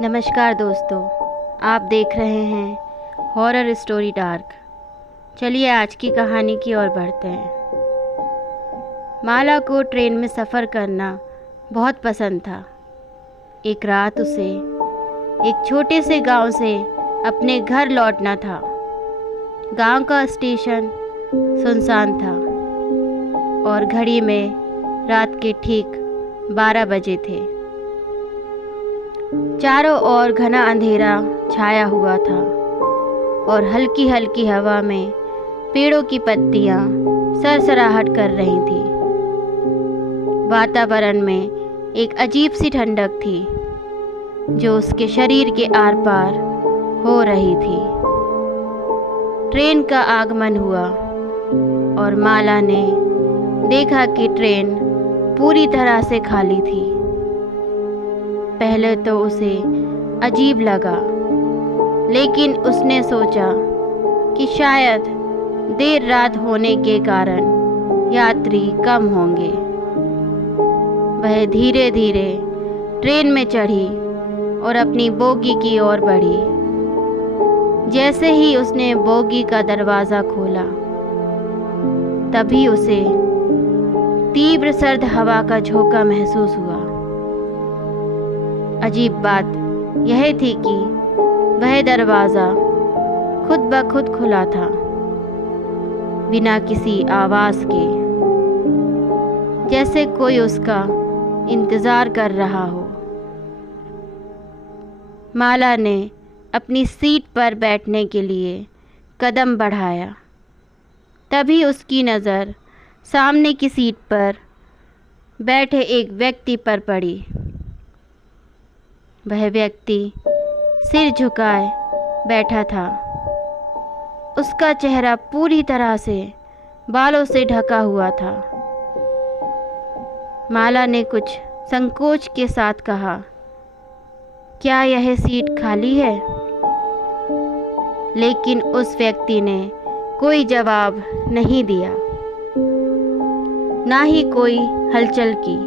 नमस्कार दोस्तों, आप देख रहे हैं हॉरर स्टोरी डार्क। चलिए आज की कहानी की ओर बढ़ते हैं। माला को ट्रेन में सफ़र करना बहुत पसंद था। एक रात उसे एक छोटे से गांव से अपने घर लौटना था। गांव का स्टेशन सुनसान था और घड़ी में रात के ठीक 12 बजे थे। चारों ओर घना अंधेरा छाया हुआ था और हल्की हल्की हवा में पेड़ों की पत्तियां सरसराहट कर रही थीं। वातावरण में एक अजीब सी ठंडक थी जो उसके शरीर के आर पार हो रही थी। ट्रेन का आगमन हुआ और माला ने देखा कि ट्रेन पूरी तरह से खाली थी। पहले तो उसे अजीब लगा, लेकिन उसने सोचा कि शायद देर रात होने के कारण यात्री कम होंगे। वह धीरे धीरे ट्रेन में चढ़ी और अपनी बोगी की ओर बढ़ी। जैसे ही उसने बोगी का दरवाज़ा खोला, तभी उसे तीव्र सर्द हवा का झोंका महसूस हुआ। अजीब बात यह थी कि वह दरवाज़ा खुद ब खुद खुला था, बिना किसी आवाज़ के, जैसे कोई उसका इंतज़ार कर रहा हो। माला ने अपनी सीट पर बैठने के लिए कदम बढ़ाया। तभी उसकी नज़र सामने की सीट पर बैठे एक व्यक्ति पर पड़ी। वह व्यक्ति सिर झुकाए बैठा था। उसका चेहरा पूरी तरह से बालों से ढका हुआ था। माला ने कुछ संकोच के साथ कहा, क्या यह सीट खाली है? लेकिन उस व्यक्ति ने कोई जवाब नहीं दिया, ना ही कोई हलचल की।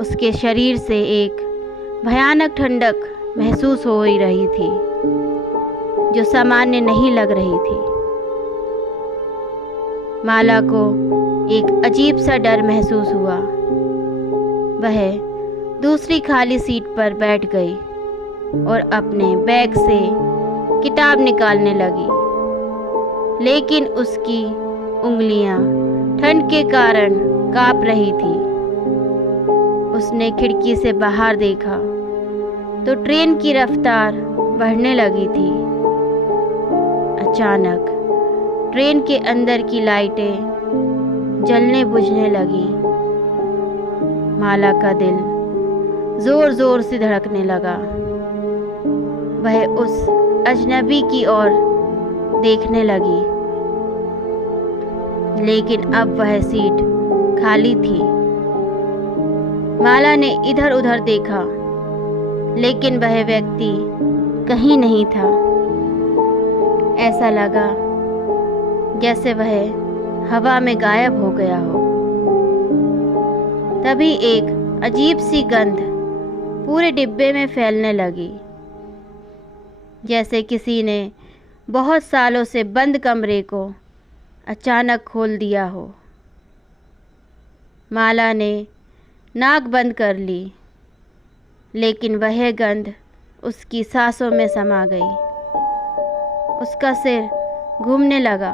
उसके शरीर से एक भयानक ठंडक महसूस हो रही थी जो सामान्य नहीं लग रही थी। माला को एक अजीब सा डर महसूस हुआ। वह दूसरी खाली सीट पर बैठ गई और अपने बैग से किताब निकालने लगी, लेकिन उसकी उंगलियां ठंड के कारण कांप रही थी। उसने खिड़की से बाहर देखा तो ट्रेन की रफ्तार बढ़ने लगी थी। अचानक ट्रेन के अंदर की लाइटें जलने बुझने लगी। माला का दिल जोर जोर से धड़कने लगा। वह उस अजनबी की ओर देखने लगी, लेकिन अब वह सीट खाली थी। माला ने इधर उधर देखा, लेकिन वह व्यक्ति कहीं नहीं था। ऐसा लगा जैसे वह हवा में गायब हो गया हो। तभी एक अजीब सी गंध पूरे डिब्बे में फैलने लगी, जैसे किसी ने बहुत सालों से बंद कमरे को अचानक खोल दिया हो। माला ने नाक बंद कर ली, लेकिन वह गंध उसकी सांसों में समा गई। उसका सिर घूमने लगा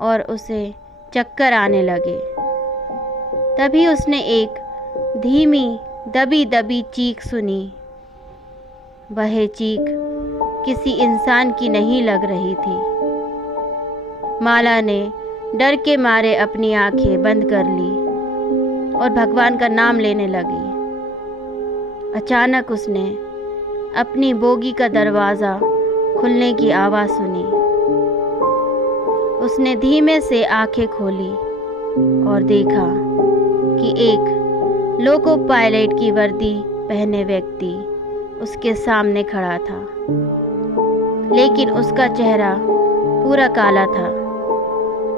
और उसे चक्कर आने लगे। तभी उसने एक धीमी दबी दबी चीख सुनी। वह चीख किसी इंसान की नहीं लग रही थी। माला ने डर के मारे अपनी आंखें बंद कर ली और भगवान का नाम लेने लगी। अचानक उसने अपनी बोगी का दरवाज़ा खुलने की आवाज़ सुनी। उसने धीमे से आंखें खोली और देखा कि एक लोको पायलट की वर्दी पहने व्यक्ति उसके सामने खड़ा था, लेकिन उसका चेहरा पूरा काला था।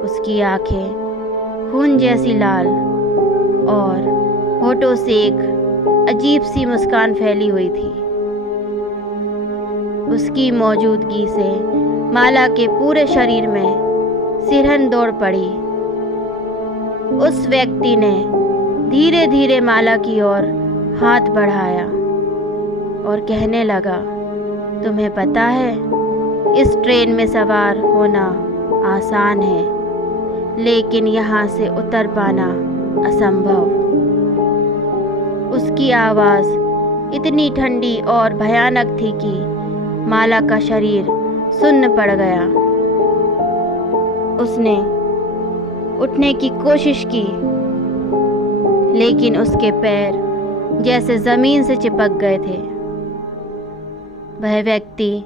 उसकी आंखें खून जैसी लाल और होठों से एक अजीब सी मुस्कान फैली हुई थी। उसकी मौजूदगी से माला के पूरे शरीर में सिरहन दौड़ पड़ी। उस व्यक्ति ने धीरे धीरे माला की ओर हाथ बढ़ाया और कहने लगा, तुम्हें पता है, इस ट्रेन में सवार होना आसान है, लेकिन यहाँ से उतर पाना असंभव। उसकी आवाज़ इतनी ठंडी और भयानक थी कि माला का शरीर सुन्न पड़ गया। उसने उठने की कोशिश की, लेकिन उसके पैर जैसे ज़मीन से चिपक गए थे। वह व्यक्ति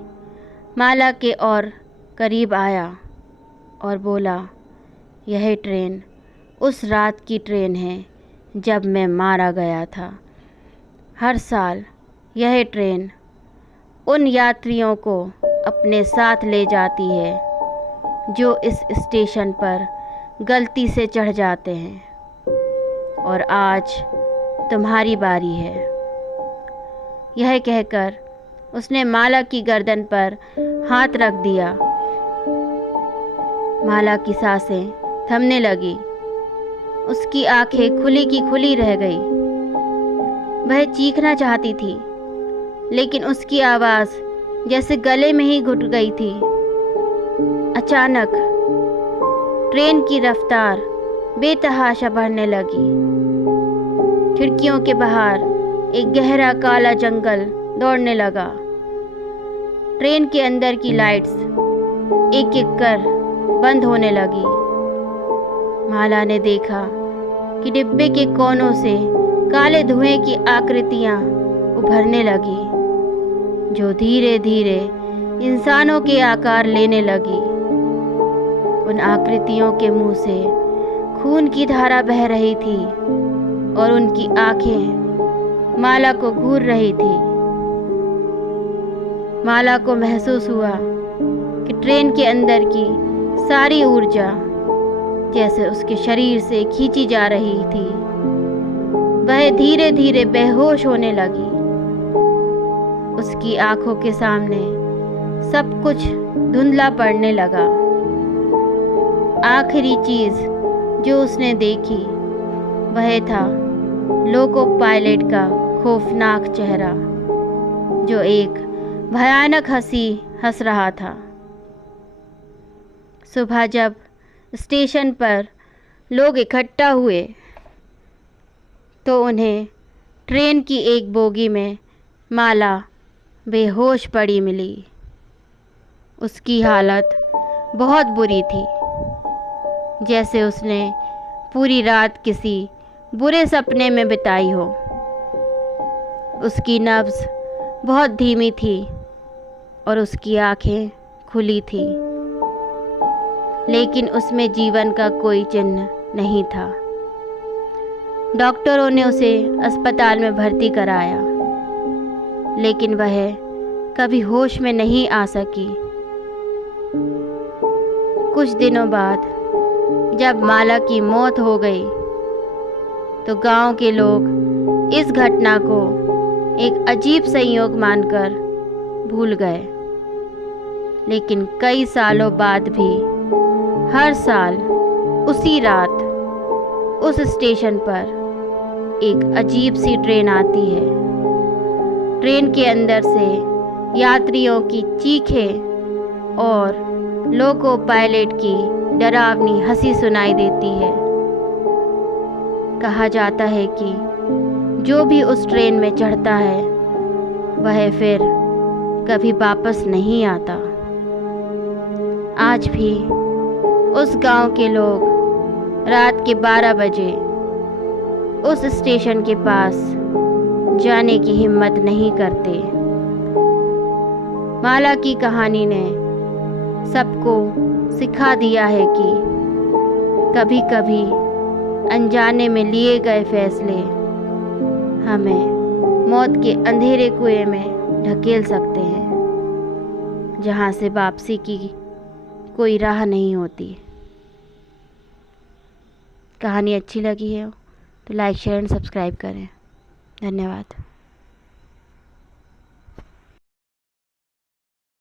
माला के और करीब आया और बोला, यह ट्रेन उस रात की ट्रेन है जब मैं मारा गया था। हर साल यह ट्रेन उन यात्रियों को अपने साथ ले जाती है जो इस स्टेशन पर गलती से चढ़ जाते हैं, और आज तुम्हारी बारी है। यह कहकर उसने माला की गर्दन पर हाथ रख दिया। माला की सांसें थमने लगी। उसकी आंखें खुली की खुली रह गई। वह चीखना चाहती थी, लेकिन उसकी आवाज़ जैसे गले में ही घुट गई थी। अचानक ट्रेन की रफ्तार बेतहाशा बढ़ने लगी। खिड़कियों के बाहर एक गहरा काला जंगल दौड़ने लगा। ट्रेन के अंदर की लाइट्स एक एक कर बंद होने लगी। माला ने देखा कि डिब्बे के कोनों से काले धुएं की आकृतियां उभरने लगी, जो धीरे धीरे इंसानों के आकार लेने लगी। उन आकृतियों के मुंह से खून की धारा बह रही थी और उनकी आंखें माला को घूर रही थी। माला को महसूस हुआ कि ट्रेन के अंदर की सारी ऊर्जा जैसे उसके शरीर से खींची जा रही थी। वह धीरे धीरे बेहोश होने लगी। उसकी आंखों के सामने सब कुछ धुंधला पड़ने लगा। आखिरी चीज जो उसने देखी वह था लोको पायलट का खौफनाक चेहरा, जो एक भयानक हंसी हंस रहा था। सुबह जब स्टेशन पर लोग इकट्ठा हुए तो उन्हें ट्रेन की एक बोगी में माला बेहोश पड़ी मिली। उसकी हालत बहुत बुरी थी, जैसे उसने पूरी रात किसी बुरे सपने में बिताई हो। उसकी नब्ज़ बहुत धीमी थी और उसकी आंखें खुली थी, लेकिन उसमें जीवन का कोई चिन्ह नहीं था। डॉक्टरों ने उसे अस्पताल में भर्ती कराया, लेकिन वह कभी होश में नहीं आ सकी। कुछ दिनों बाद जब माला की मौत हो गई तो गांव के लोग इस घटना को एक अजीब संयोग मानकर भूल गए। लेकिन कई सालों बाद भी हर साल उसी रात उस स्टेशन पर एक अजीब सी ट्रेन आती है। ट्रेन के अंदर से यात्रियों की चीखें और लोको पायलट की डरावनी हंसी सुनाई देती है। कहा जाता है कि जो भी उस ट्रेन में चढ़ता है वह फिर कभी वापस नहीं आता। आज भी उस गांव के लोग रात के 12 बजे उस स्टेशन के पास जाने की हिम्मत नहीं करते। माला की कहानी ने सबको सिखा दिया है कि कभी कभी अनजाने में लिए गए फैसले हमें मौत के अंधेरे कुएं में ढकेल सकते हैं, जहां से वापसी की कोई राह नहीं होती। कहानी अच्छी लगी है तो लाइक शेयर एंड सब्सक्राइब करें। धन्यवाद।